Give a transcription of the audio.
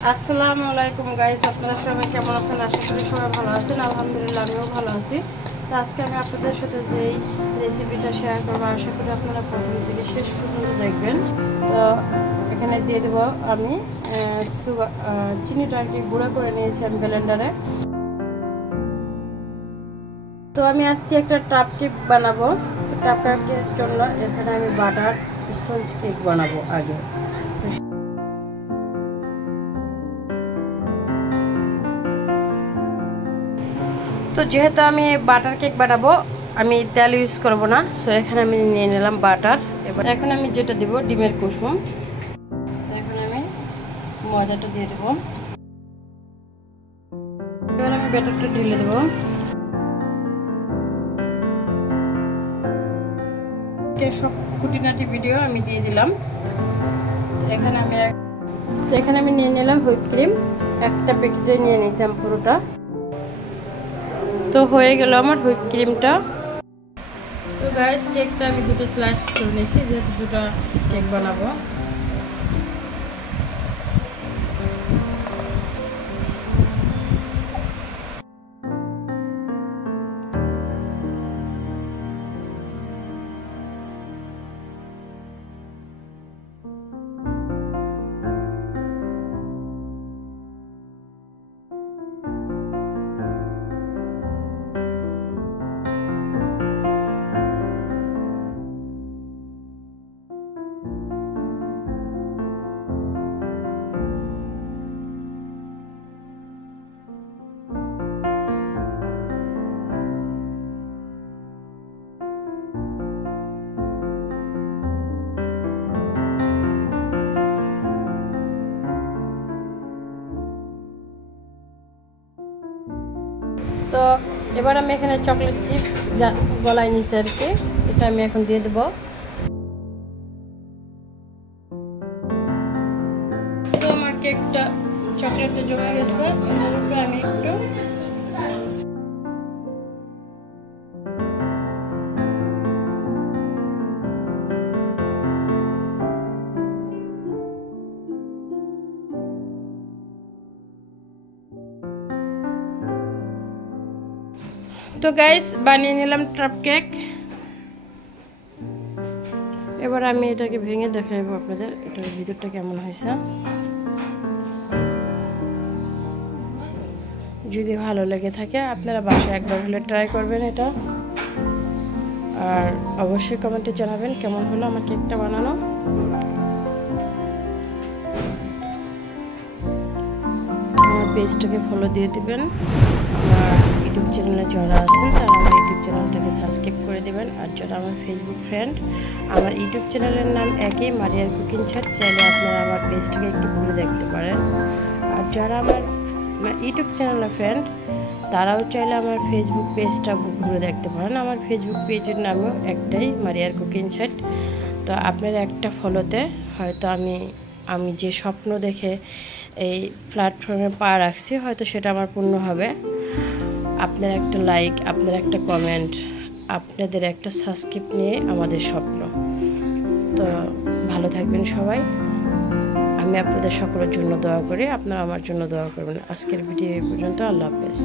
আসসালামু আলাইকুম গাইস, আপনারা সবাই কেমন আছেন? আশা করি সবাই ভালো আছেন। আলহামদুলিল্লাহ আমিও ভালো আছি। তো আজকে আমি আপনাদের সাথে যেই রেসিপিটা শেয়ার করবো, আশা করি আপনারা প্রথম থেকে শেষ পর্যন্ত দেখবেন। তো এখানে দিয়ে দেবো আমি চিনিটা আর কি গুঁড়া করে নিয়েছি আমি ব্লেন্ডারে। তো আমি আজকে একটা টাপ কেক বানাবো। টাপ কেকের জন্য এখানে আমি বাটার স্পঞ্জ কেক বানাবো আগে। তো যেহেতু আমি বাটার কেক বানাবো, আমি তেল ইউজ করব না, সো এখানে আমি নিয়ে নিলাম বাটার। এবার এখন আমি যেটা দেব ডিমের কুসুম। এখন আমি ময়দাটা দিয়ে দেব। এবার আমি ব্যাটারটা ঢেলে দেব। সব খুঁটিনাটি ভিডিও আমি দিয়ে দিলাম। এখানে আমি নিয়ে নিলাম হুইপ ক্রিম। একটা প্যাকেটে নিয়ে নিয়েছিলাম পুরোটা। তো হয়ে গেল আমার হুইপ ক্রিমটা। তো গাইস, কেকটা আমি দুটো স্লাইস করে নিয়েছি, যেহেতু দুটো কেক বানাবো। তো এবার আমি এখানে চকলেট চিপস গলায় নিয়েছি আর কি, এটা আমি এখন দিয়ে দেবো। তো আমার কেকটা চকলেটটা জমে গেছে, এটার উপরে আমি একটু তো গাইস বানিয়ে নিলাম ট্রাপ কেক। এবার আমি এটাকে ভেঙে দেখাবো আপনাদের এটার ভিতরটা কেমন হয়েছে। যদি ভালো লেগে থাকে আপনারা বাসায় একবার হলে ট্রাই করবেন এটা, আর অবশ্যই কমেন্টে জানাবেন কেমন হলো আমার কেকটা বানানো। আমার পেজটাকে ফলো দিয়ে দিবেন। আমার ইউটিউব চ্যানেলে যারা আছেন তারা আমার ইউটিউব চ্যানেলটাকে সাবস্ক্রাইব করে দেবেন। আর যারা আমার ফেসবুক ফ্রেন্ড, আমার ইউটিউব চ্যানেলের নাম একই, মারিয়ার কুকিং চ্যাট। চাইলে আপনারা আমার পেজটাকে একটু ঘুরে দেখতে পারেন। আর যারা আমার ইউটিউব চ্যানেলের ফ্রেন্ড, তারাও চাইলে আমার ফেসবুক পেজটা ঘুরে দেখতে পারেন। আমার ফেসবুক পেজের নামও একটাই, মারিয়ার কুকিং চ্যাট। তো আপনার একটা ফলোতে হয়তো আমি যে স্বপ্ন দেখে এই প্ল্যাটফর্মে পা রাখছি, হয়তো সেটা আমার পূর্ণ হবে। আপনার একটা লাইক, আপনার একটা কমেন্ট, আপনাদের একটা সাবস্ক্রাইব নিয়ে আমাদের স্বপ্ন। তো ভালো থাকবেন সবাই। আমি আপনাদের সকলের জন্য দোয়া করি, আপনারা আমার জন্য দোয়া করবেন। আজকের ভিডিও এই পর্যন্ত। আল্লাহ হাফেজ।